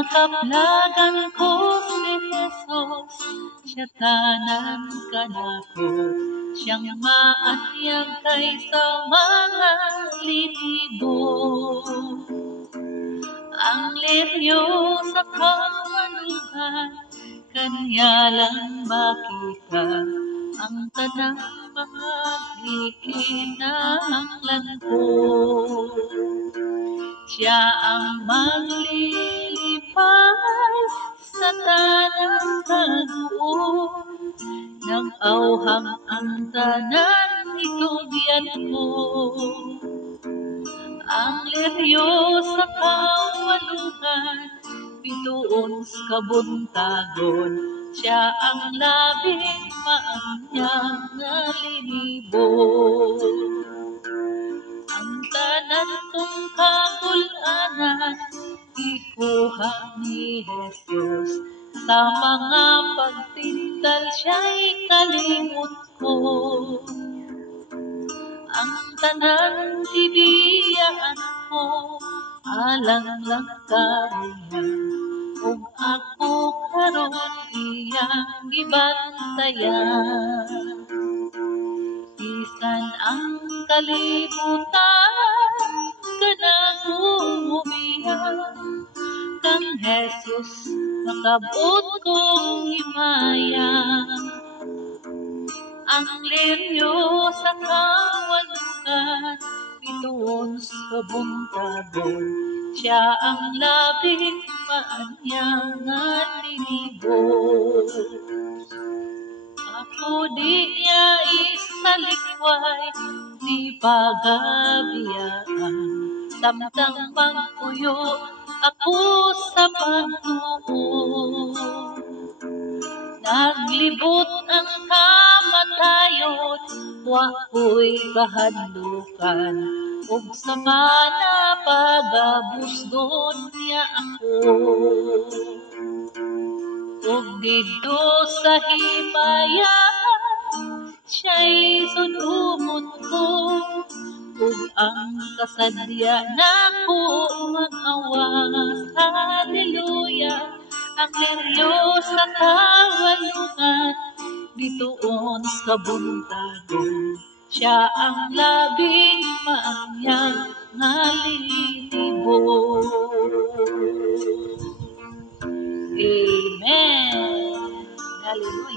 Nakaplagan ko si Jesus, siya tanan kanako, siyang maanyag kaysa mga litibo. Ang liryo sa kawaluhan, kanya lang makita, ang tanang mga ikinahanglan ko. Siya ang maglilipay sa tanang kaluon, nang auhang ang tanan itugyan ko. Ang liryo sa kawaluhan, bituon sa kabuntagon, siya ang labing maanyang nga linibon. Ang tanan kong kabul-anan, ikuha ni Jesus, sa mga pagtintal siya'y kalimot ko. Ang tanan tibiyaan ko, alang lang kanya, ug ako karon iyang gibantayan. Bisan ang kalibutan kanako umiyak, kang Jesus makabot kong himaya. Ang liryo sa kawaluhan, bituon sa kabuntagon, siya ang labing maanyang nga linibon. Ako di niya isalikway, di pagabiyaan, samtang mangkuyo ako sa pagtuon. Naglibot ang kamatayon, wa ko'y kahadlukan, ug sa mana pagabusgon niya ako. Ug dito sa himaya, siya'y sunumot ko, ug ang kasadya nako mag-awas. Hallelujah! Ang liryo sa kawaluhan, bituon sa kabuntagon, siya ang labing maanyang nga linibon. Amen. Hallelujah.